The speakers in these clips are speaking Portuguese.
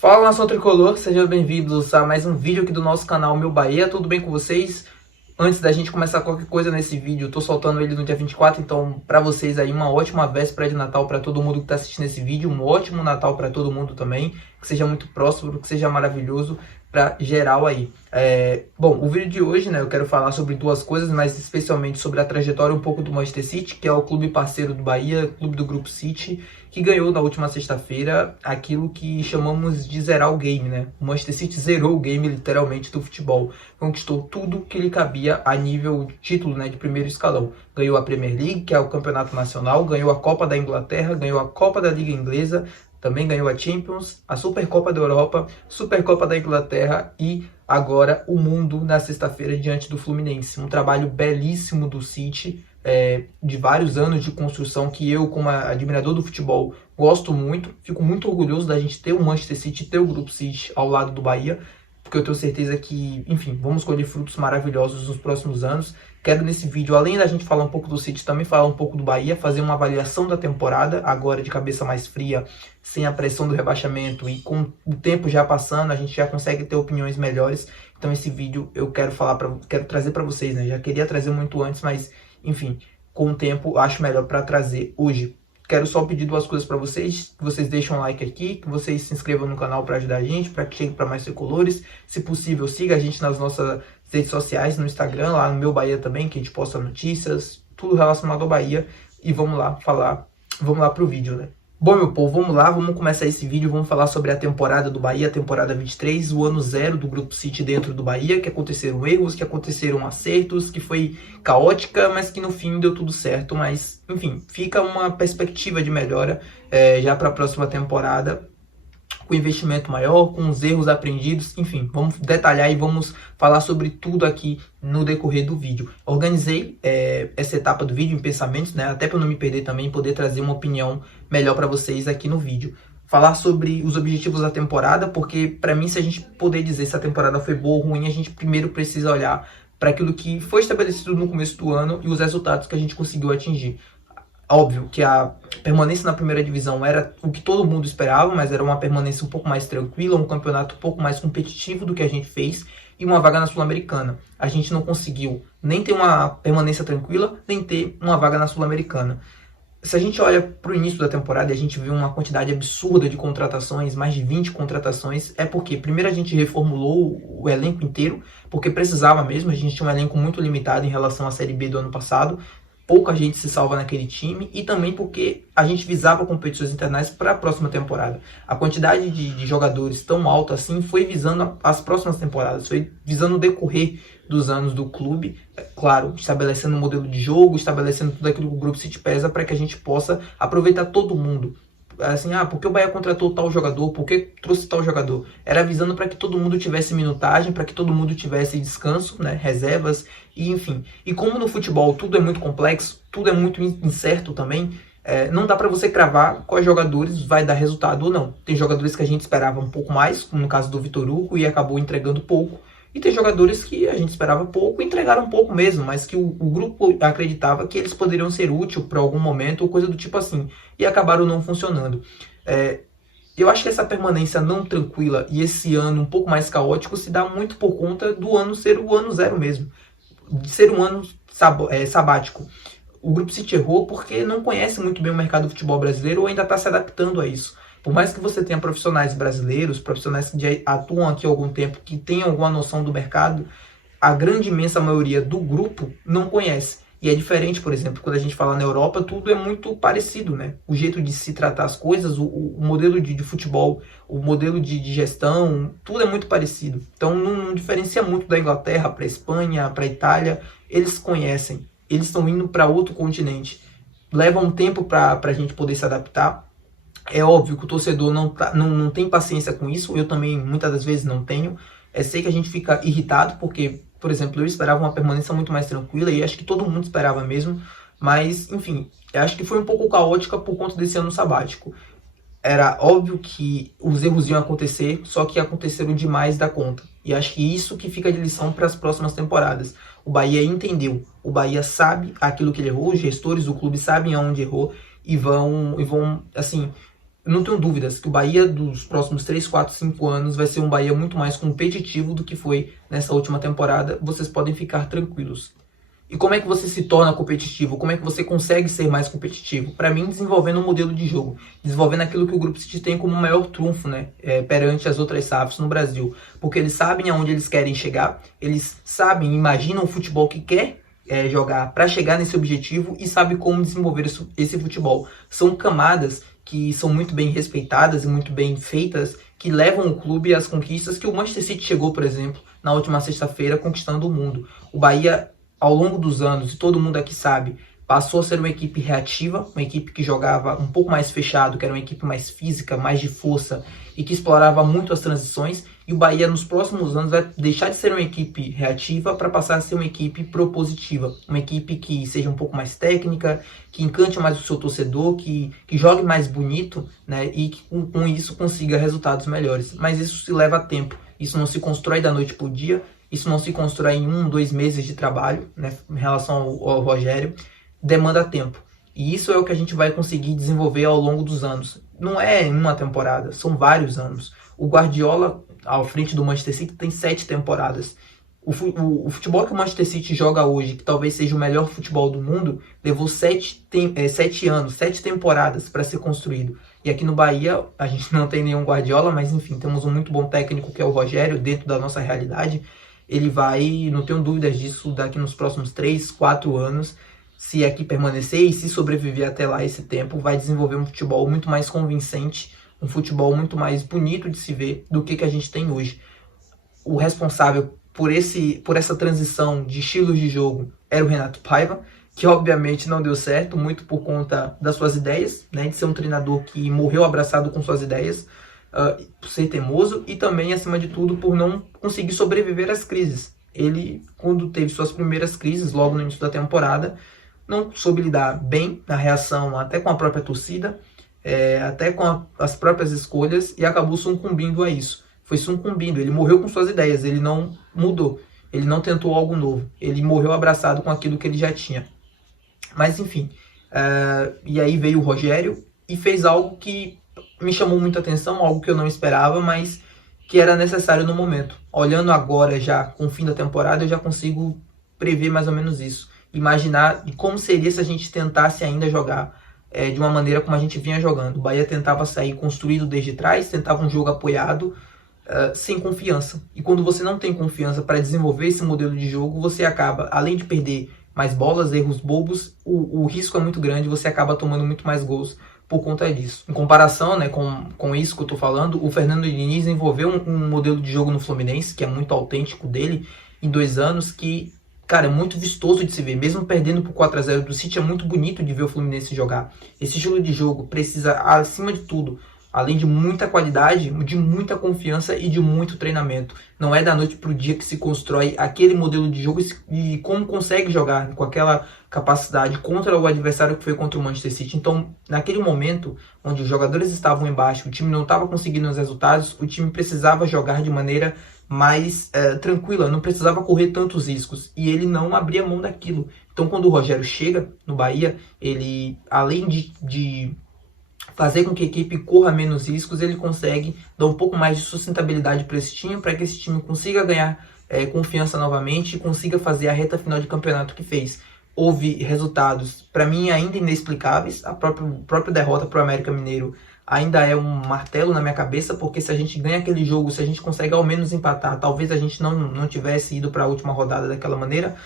Fala, nação tricolor, sejam bem-vindos a mais um vídeo aqui do nosso canal Meu Bahia. Tudo bem com vocês? Antes da gente começar qualquer coisa nesse vídeo, eu tô soltando ele no dia 24, então pra vocês aí uma ótima véspera de Natal pra todo mundo que tá assistindo esse vídeo, um ótimo Natal pra todo mundo também, que seja muito próspero, que seja maravilhoso pra geral aí. Bom, o vídeo de hoje, né, eu quero falar sobre duas coisas, mas especialmente sobre a trajetória um pouco do Manchester City, que é o clube parceiro do Bahia, clube do Grupo City, que ganhou na última sexta-feira aquilo que chamamos de zerar o game, né? O Manchester City zerou o game literalmente do futebol, conquistou tudo que lhe cabia a nível de título, né, de primeiro escalão. Ganhou a Premier League, que é o campeonato nacional, ganhou a Copa da Inglaterra, ganhou a Copa da Liga Inglesa, também ganhou a Champions, a Supercopa da Europa, Supercopa da Inglaterra e agora o mundo na sexta-feira diante do Fluminense. Um trabalho belíssimo do City, de vários anos de construção que eu, como admirador do futebol, gosto muito. Fico muito orgulhoso da gente ter o Manchester City, ter o Grupo City ao lado do Bahia, porque eu tenho certeza que, enfim, vamos colher frutos maravilhosos nos próximos anos. Quero nesse vídeo, além da gente falar um pouco do City, também falar um pouco do Bahia, fazer uma avaliação da temporada, agora de cabeça mais fria, sem a pressão do rebaixamento e com o tempo já passando, a gente já consegue ter opiniões melhores. Então esse vídeo eu quero trazer para vocês, né? Já queria trazer muito antes, mas enfim, com o tempo acho melhor para trazer hoje. Quero só pedir duas coisas para vocês, que vocês deixem um like aqui, que vocês se inscrevam no canal para ajudar a gente, para que chegue para mais tricolores. Se possível, siga a gente nas nossas redes sociais, no Instagram, lá no Meu Bahia também, que a gente posta notícias, tudo relacionado ao Bahia. E vamos lá pro vídeo, né? Bom, meu povo, vamos lá, vamos começar esse vídeo, vamos falar sobre a temporada do Bahia, a temporada 23, o ano zero do Grupo City dentro do Bahia, que aconteceram erros, que aconteceram acertos, que foi caótica, mas que no fim deu tudo certo, mas, enfim, fica uma perspectiva de melhora já para a próxima temporada, com investimento maior, com os erros aprendidos, enfim, vamos detalhar e vamos falar sobre tudo aqui no decorrer do vídeo. Organizei essa etapa do vídeo em pensamentos, né, até para não me perder também, poder trazer uma opinião melhor para vocês aqui no vídeo. Falar sobre os objetivos da temporada, porque para mim, se a gente poder dizer se a temporada foi boa ou ruim, a gente primeiro precisa olhar para aquilo que foi estabelecido no começo do ano e os resultados que a gente conseguiu atingir. Óbvio que a permanência na primeira divisão era o que todo mundo esperava, mas era uma permanência um pouco mais tranquila, um campeonato um pouco mais competitivo do que a gente fez e uma vaga na Sul-Americana. A gente não conseguiu nem ter uma permanência tranquila, nem ter uma vaga na Sul-Americana. Se a gente olha para o início da temporada e a gente viu uma quantidade absurda de contratações, mais de 20 contratações, é porque primeiro a gente reformulou o elenco inteiro, porque precisava mesmo, a gente tinha um elenco muito limitado em relação à Série B do ano passado, pouca gente se salva naquele time, e também porque a gente visava competições internacionais para a próxima temporada. A quantidade de jogadores tão alta assim foi visando as próximas temporadas, foi visando o decorrer dos anos do clube, claro, estabelecendo um modelo de jogo, estabelecendo tudo aquilo que o Grupo City pesa para que a gente possa aproveitar todo mundo. Assim, por que o Bahia contratou tal jogador, por que trouxe tal jogador? Era visando para que todo mundo tivesse minutagem, para que todo mundo tivesse descanso, né, reservas, e enfim. E como no futebol tudo é muito complexo, tudo é muito incerto também, não dá para você cravar quais jogadores vai dar resultado ou não. Tem jogadores que a gente esperava um pouco mais, como no caso do Vitor Hugo, e acabou entregando pouco. E tem jogadores que a gente esperava pouco e entregaram um pouco mesmo, mas que o grupo acreditava que eles poderiam ser úteis para algum momento ou coisa do tipo assim, e acabaram não funcionando. Eu acho que essa permanência não tranquila e esse ano um pouco mais caótico se dá muito por conta do ano ser o ano zero mesmo, de ser um ano sabático. O Grupo City errou porque não conhece muito bem o mercado do futebol brasileiro ou ainda está se adaptando a isso. Por mais que você tenha profissionais brasileiros, profissionais que já atuam aqui há algum tempo, que tenham alguma noção do mercado, a grande imensa maioria do grupo não conhece. E é diferente, por exemplo, quando a gente fala na Europa, tudo é muito parecido, né? O jeito de se tratar as coisas, o modelo de futebol, o modelo de gestão, tudo é muito parecido. Então não diferencia muito da Inglaterra para a Espanha, para a Itália. Eles conhecem, eles estão indo para outro continente. Leva um tempo para a gente poder se adaptar. É óbvio que o torcedor não tem paciência com isso, eu também muitas das vezes não tenho. Sei que a gente fica irritado porque, por exemplo, eu esperava uma permanência muito mais tranquila e acho que todo mundo esperava mesmo, mas enfim, eu acho que foi um pouco caótica por conta desse ano sabático. Era óbvio que os erros iam acontecer, só que aconteceram demais da conta. E acho que isso que fica de lição para as próximas temporadas. O Bahia entendeu, o Bahia sabe aquilo que ele errou, os gestores do clube sabem aonde errou e vão assim, eu não tenho dúvidas que o Bahia dos próximos 3, 4, 5 anos vai ser um Bahia muito mais competitivo do que foi nessa última temporada. Vocês podem ficar tranquilos. E como é que você se torna competitivo? Como é que você consegue ser mais competitivo? Para mim, desenvolvendo um modelo de jogo. Desenvolvendo aquilo que o Grupo City tem como maior trunfo, né? Perante as outras SAFs no Brasil. Porque eles sabem aonde eles querem chegar. Eles sabem, imaginam o futebol que quer jogar para chegar nesse objetivo. E sabem como desenvolver esse futebol. São camadas que são muito bem respeitadas e muito bem feitas, que levam o clube às conquistas que o Manchester City chegou, por exemplo, na última sexta-feira, conquistando o mundo. O Bahia, ao longo dos anos, e todo mundo aqui sabe, passou a ser uma equipe reativa, uma equipe que jogava um pouco mais fechado, que era uma equipe mais física, mais de força e que explorava muito as transições. E o Bahia, nos próximos anos, vai deixar de ser uma equipe reativa para passar a ser uma equipe propositiva. Uma equipe que seja um pouco mais técnica, que encante mais o seu torcedor, que jogue mais bonito, né? E que com isso consiga resultados melhores. Mas isso se leva a tempo. Isso não se constrói da noite para o dia. Isso não se constrói em 1, 2 meses de trabalho, né, em relação ao Rogério. Demanda tempo. E isso é o que a gente vai conseguir desenvolver ao longo dos anos. Não é em uma temporada, são vários anos. O Guardiola, à frente do Manchester City, tem 7 temporadas. O futebol que o Manchester City joga hoje, que talvez seja o melhor futebol do mundo, levou 7 anos, 7 temporadas para ser construído. E aqui no Bahia, a gente não tem nenhum Guardiola, mas enfim, temos um muito bom técnico que é o Rogério, dentro da nossa realidade. Ele vai, não tenho dúvidas disso, daqui nos próximos 3, 4 anos, se aqui permanecer e se sobreviver até lá esse tempo, vai desenvolver um futebol muito mais convincente, um futebol muito mais bonito de se ver do que a gente tem hoje. O responsável por essa transição de estilos de jogo era o Renato Paiva, que obviamente não deu certo, muito por conta das suas ideias, né, de ser um treinador que morreu abraçado com suas ideias, por ser teimoso e também, acima de tudo, por não conseguir sobreviver às crises. Ele, quando teve suas primeiras crises, logo no início da temporada, não soube lidar bem na reação até com a própria torcida, até com as próprias escolhas, e acabou sucumbindo a isso. Foi sucumbindo, ele morreu com suas ideias, ele não mudou, ele não tentou algo novo, ele morreu abraçado com aquilo que ele já tinha. Mas enfim, e aí veio o Rogério e fez algo que me chamou muita atenção, algo que eu não esperava, mas que era necessário no momento. Olhando agora já com o fim da temporada, eu já consigo prever mais ou menos isso. Imaginar como seria se a gente tentasse ainda jogar de uma maneira como a gente vinha jogando. O Bahia tentava sair construído desde trás, tentava um jogo apoiado, sem confiança. E quando você não tem confiança para desenvolver esse modelo de jogo, você acaba, além de perder mais bolas, erros bobos, o risco é muito grande, você acaba tomando muito mais gols por conta disso. Em comparação, né, com isso que eu tô falando, o Fernando Diniz desenvolveu um modelo de jogo no Fluminense, que é muito autêntico dele, em 2 anos, que, cara, é muito vistoso de se ver. Mesmo perdendo por 4-0 do City, é muito bonito de ver o Fluminense jogar. Esse estilo de jogo precisa, acima de tudo, além de muita qualidade, de muita confiança e de muito treinamento. Não é da noite para o dia que se constrói aquele modelo de jogo e como consegue jogar com aquela capacidade contra o adversário que foi contra o Manchester City. Então, naquele momento onde os jogadores estavam embaixo, o time não estava conseguindo os resultados, o time precisava jogar de maneira mais tranquila, não precisava correr tantos riscos. E ele não abria mão daquilo. Então, quando o Rogério chega no Bahia, ele, além de fazer com que a equipe corra menos riscos, ele consegue dar um pouco mais de sustentabilidade para esse time, para que esse time consiga ganhar confiança novamente e consiga fazer a reta final de campeonato que fez. Houve resultados, para mim, ainda inexplicáveis. A própria derrota para o América Mineiro ainda é um martelo na minha cabeça, porque se a gente ganha aquele jogo, se a gente consegue ao menos empatar, talvez a gente não tivesse ido para a última rodada daquela maneira,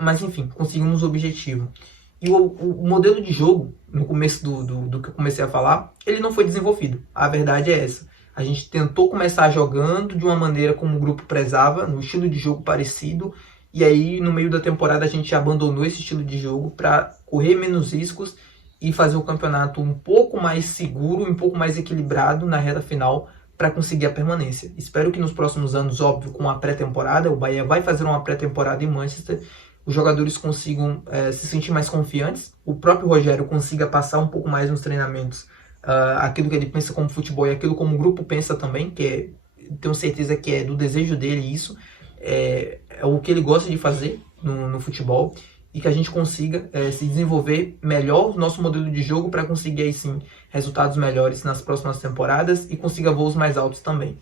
mas enfim, conseguimos o objetivo. E o modelo de jogo, no começo do que eu comecei a falar, ele não foi desenvolvido. A verdade é essa. A gente tentou começar jogando de uma maneira como o grupo prezava, no estilo de jogo parecido, e aí no meio da temporada a gente abandonou esse estilo de jogo para correr menos riscos e fazer o campeonato um pouco mais seguro, um pouco mais equilibrado na reta final para conseguir a permanência. Espero que nos próximos anos, óbvio, com a pré-temporada, o Bahia vai fazer uma pré-temporada em Manchester, os jogadores consigam se sentir mais confiantes, o próprio Rogério consiga passar um pouco mais nos treinamentos aquilo que ele pensa como futebol e aquilo como o grupo pensa também, que tenho certeza que é do desejo dele isso, é o que ele gosta de fazer no futebol. e que a gente consiga se desenvolver melhor o nosso modelo de jogo para conseguir aí sim resultados melhores nas próximas temporadas e consiga voos mais altos também.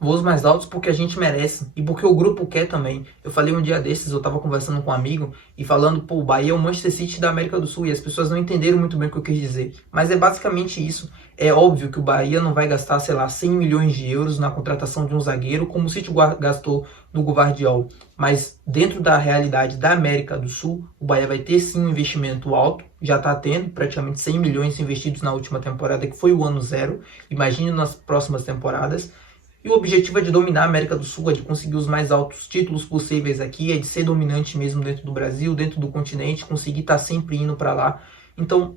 Voos mais altos porque a gente merece e porque o grupo quer também. Eu falei um dia desses, eu tava conversando com um amigo e falando, pô, o Bahia é o Manchester City da América do Sul, e as pessoas não entenderam muito bem o que eu quis dizer. Mas é basicamente isso. É óbvio que o Bahia não vai gastar, sei lá, 100 milhões de euros na contratação de um zagueiro, como o City gastou no Gvardiol. Mas dentro da realidade da América do Sul, o Bahia vai ter sim um investimento alto, já está tendo praticamente 100 milhões investidos na última temporada, que foi o ano zero. Imagine nas próximas temporadas. E o objetivo é de dominar a América do Sul, é de conseguir os mais altos títulos possíveis aqui, é de ser dominante mesmo dentro do Brasil, dentro do continente, conseguir estar sempre indo para lá. Então,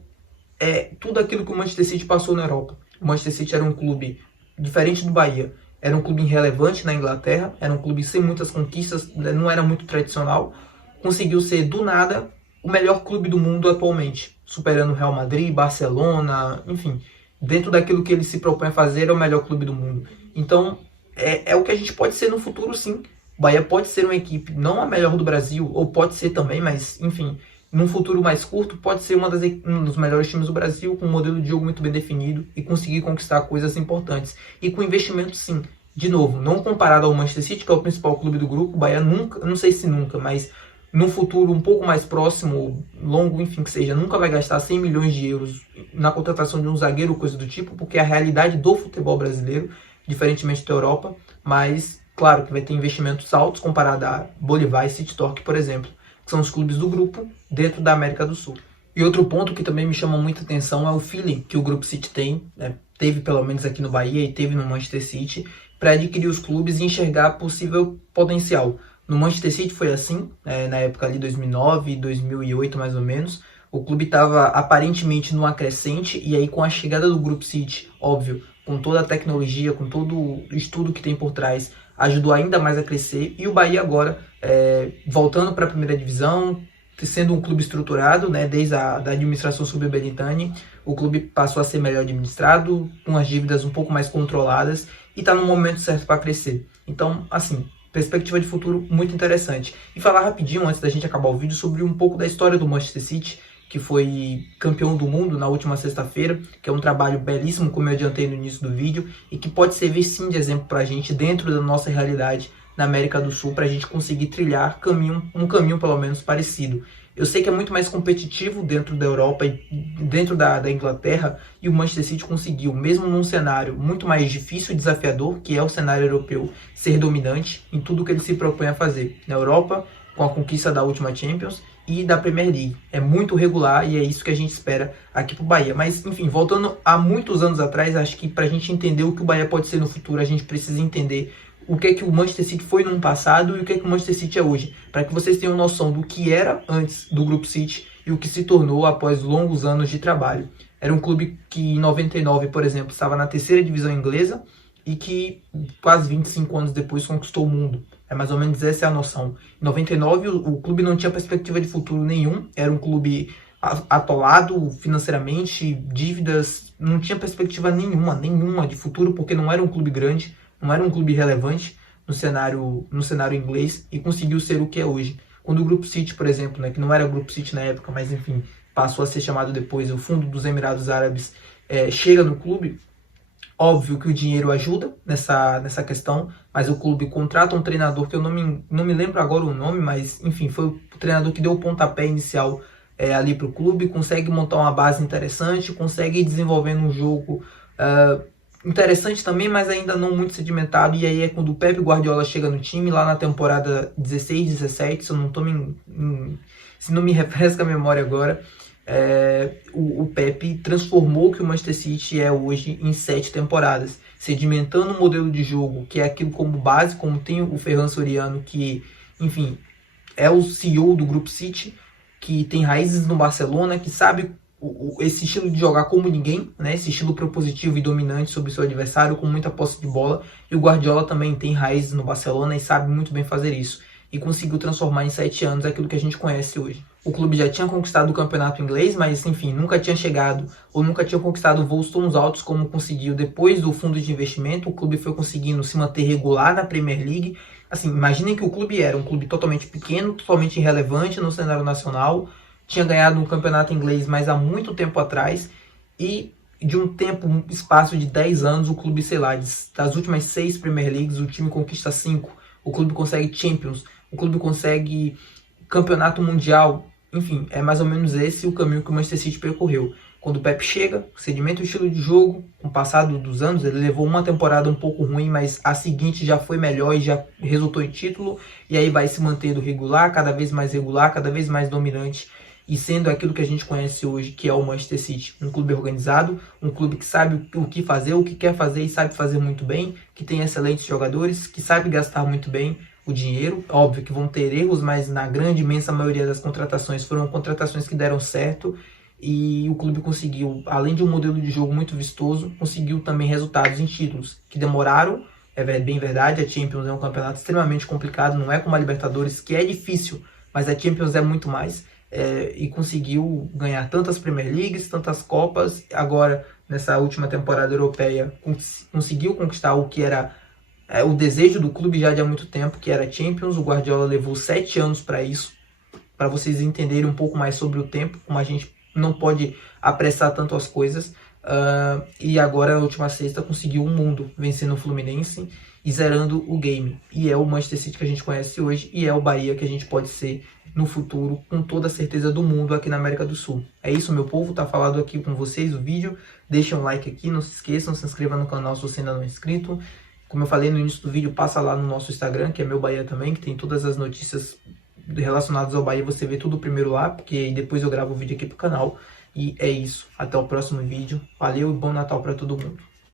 é tudo aquilo que o Manchester City passou na Europa. O Manchester City era um clube diferente do Bahia, era um clube irrelevante na Inglaterra, era um clube sem muitas conquistas, não era muito tradicional. Conseguiu ser, do nada, o melhor clube do mundo atualmente, superando o Real Madrid, Barcelona, enfim. Dentro daquilo que ele se propõe a fazer, é o melhor clube do mundo. Então, é o que a gente pode ser no futuro, sim. O Bahia pode ser uma equipe, não a melhor do Brasil, ou pode ser também, mas, enfim, num futuro mais curto, pode ser um dos melhores times do Brasil, com um modelo de jogo muito bem definido e conseguir conquistar coisas importantes. E com investimento, sim. De novo, não comparado ao Manchester City, que é o principal clube do grupo, o Bahia nunca, não sei se nunca, mas no futuro um pouco mais próximo, longo, enfim, que seja, nunca vai gastar 100 milhões de euros na contratação de um zagueiro ou coisa do tipo, porque é a realidade do futebol brasileiro, diferentemente da Europa, mas claro que vai ter investimentos altos comparado a Bolívar e City Torque, por exemplo, que são os clubes do grupo dentro da América do Sul. E outro ponto que também me chama muita atenção é o feeling que o Grupo City tem, né? Teve pelo menos aqui no Bahia e teve no Manchester City, para adquirir os clubes e enxergar possível potencial. No Manchester City foi assim, na época ali 2009, 2008 mais ou menos. O clube estava aparentemente numa crescente, e aí com a chegada do Grupo City, óbvio, com toda a tecnologia, com todo o estudo que tem por trás, ajudou ainda mais a crescer. E o Bahia agora, voltando para a primeira divisão, sendo um clube estruturado, né, desde a da administração sob o Belintani, o clube passou a ser melhor administrado, com as dívidas um pouco mais controladas, e está no momento certo para crescer. Então, assim, perspectiva de futuro muito interessante. E falar rapidinho, antes da gente acabar o vídeo, sobre um pouco da história do Manchester City, que foi campeão do mundo na última sexta-feira, que é um trabalho belíssimo, como eu adiantei no início do vídeo, e que pode servir sim de exemplo para a gente dentro da nossa realidade na América do Sul, para a gente conseguir trilhar um caminho pelo menos parecido. Eu sei que é muito mais competitivo dentro da Europa e dentro da Inglaterra, e o Manchester City conseguiu, mesmo num cenário muito mais difícil e desafiador, que é o cenário europeu, ser dominante em tudo que ele se propõe a fazer. Na Europa, com a conquista da última Champions e da Premier League. É muito regular e é isso que a gente espera aqui pro Bahia. Mas, enfim, voltando a muitos anos atrás, acho que para a gente entender o que o Bahia pode ser no futuro, a gente precisa entender o que é que o Manchester City foi no passado e o que é que o Manchester City é hoje, para que vocês tenham noção do que era antes do Grupo City e o que se tornou após longos anos de trabalho. Era um clube que em 99, por exemplo, estava na terceira divisão inglesa e que quase 25 anos depois conquistou o mundo. É mais ou menos essa é a noção. Em 99 o clube não tinha perspectiva de futuro nenhum, era um clube atolado financeiramente, dívidas, não tinha perspectiva nenhuma de futuro, porque não era um clube grande, não era um clube relevante no cenário inglês, e conseguiu ser o que é hoje. Quando o Grupo City, por exemplo, né, que não era Grupo City na época, mas enfim, passou a ser chamado depois o Fundo dos Emirados Árabes, chega no clube, óbvio que o dinheiro ajuda nessa questão, mas o clube contrata um treinador que eu não me lembro agora o nome, mas enfim, foi o treinador que deu o pontapé inicial ali para o clube, consegue montar uma base interessante, consegue ir desenvolvendo um jogo interessante também, mas ainda não muito sedimentado. E aí é quando o Pep Guardiola chega no time, lá na temporada 16, 17, se não me refresca a memória agora, o Pep transformou o que o Manchester City é hoje em 7 temporadas, sedimentando um modelo de jogo que é aquilo como base, como tem o Ferran Soriano, que, enfim, é o CEO do Grupo City, que tem raízes no Barcelona, que sabe esse estilo de jogar como ninguém, né? Esse estilo propositivo e dominante sobre seu adversário, com muita posse de bola. E o Guardiola também tem raízes no Barcelona e sabe muito bem fazer isso. e conseguiu transformar em 7 anos aquilo que a gente conhece hoje. O clube já tinha conquistado o campeonato inglês, mas enfim, nunca tinha chegado ou nunca tinha conquistado voos tão altos como conseguiu depois do fundo de investimento. O clube foi conseguindo se manter regular na Premier League. Assim, imaginem que o clube era um clube totalmente pequeno, totalmente irrelevante no cenário nacional, tinha ganhado um campeonato inglês, mas há muito tempo atrás, e de um tempo, um espaço de 10 anos, o clube, sei lá, das últimas 6 Premier Leagues, o time conquista 5, o clube consegue Champions, o clube consegue campeonato mundial. Enfim, é mais ou menos esse o caminho que o Manchester City percorreu. Quando o Pep chega, sedimenta o estilo de jogo, com o passado dos anos, ele levou uma temporada um pouco ruim, mas a seguinte já foi melhor e já resultou em título, e aí vai se mantendo regular, cada vez mais dominante, e sendo aquilo que a gente conhece hoje, que é o Manchester City. Um clube organizado, um clube que sabe o que fazer, o que quer fazer e sabe fazer muito bem, que tem excelentes jogadores, que sabe gastar muito bem o dinheiro. Óbvio que vão ter erros, mas na grande, imensa maioria das contratações foram contratações que deram certo, e o clube conseguiu, além de um modelo de jogo muito vistoso, conseguiu também resultados em títulos, que demoraram. É bem verdade, a Champions é um campeonato extremamente complicado, não é como a Libertadores, que é difícil, mas a Champions é muito mais. E conseguiu ganhar tantas Premier Leagues, tantas Copas. Agora, nessa última temporada europeia, conseguiu conquistar o que era o desejo do clube já de há muito tempo, que era a Champions. O Guardiola levou 7 anos para isso, para vocês entenderem um pouco mais sobre o tempo, como a gente não pode apressar tanto as coisas. E agora, na última sexta, conseguiu o mundo, vencendo o Fluminense e zerando o game. E é o Manchester City que a gente conhece hoje, e é o Bahia que a gente pode ser no futuro, com toda a certeza do mundo, aqui na América do Sul. É isso, meu povo, tá falado aqui com vocês o vídeo. Deixem um like aqui, não se esqueçam, se inscreva no canal se você ainda não é inscrito. Como eu falei no início do vídeo, passa lá no nosso Instagram, que é meu Bahia também, que tem todas as notícias relacionadas ao Bahia, você vê tudo primeiro lá, porque depois eu gravo o vídeo aqui pro canal. E é isso, até o próximo vídeo. Valeu e bom Natal para todo mundo.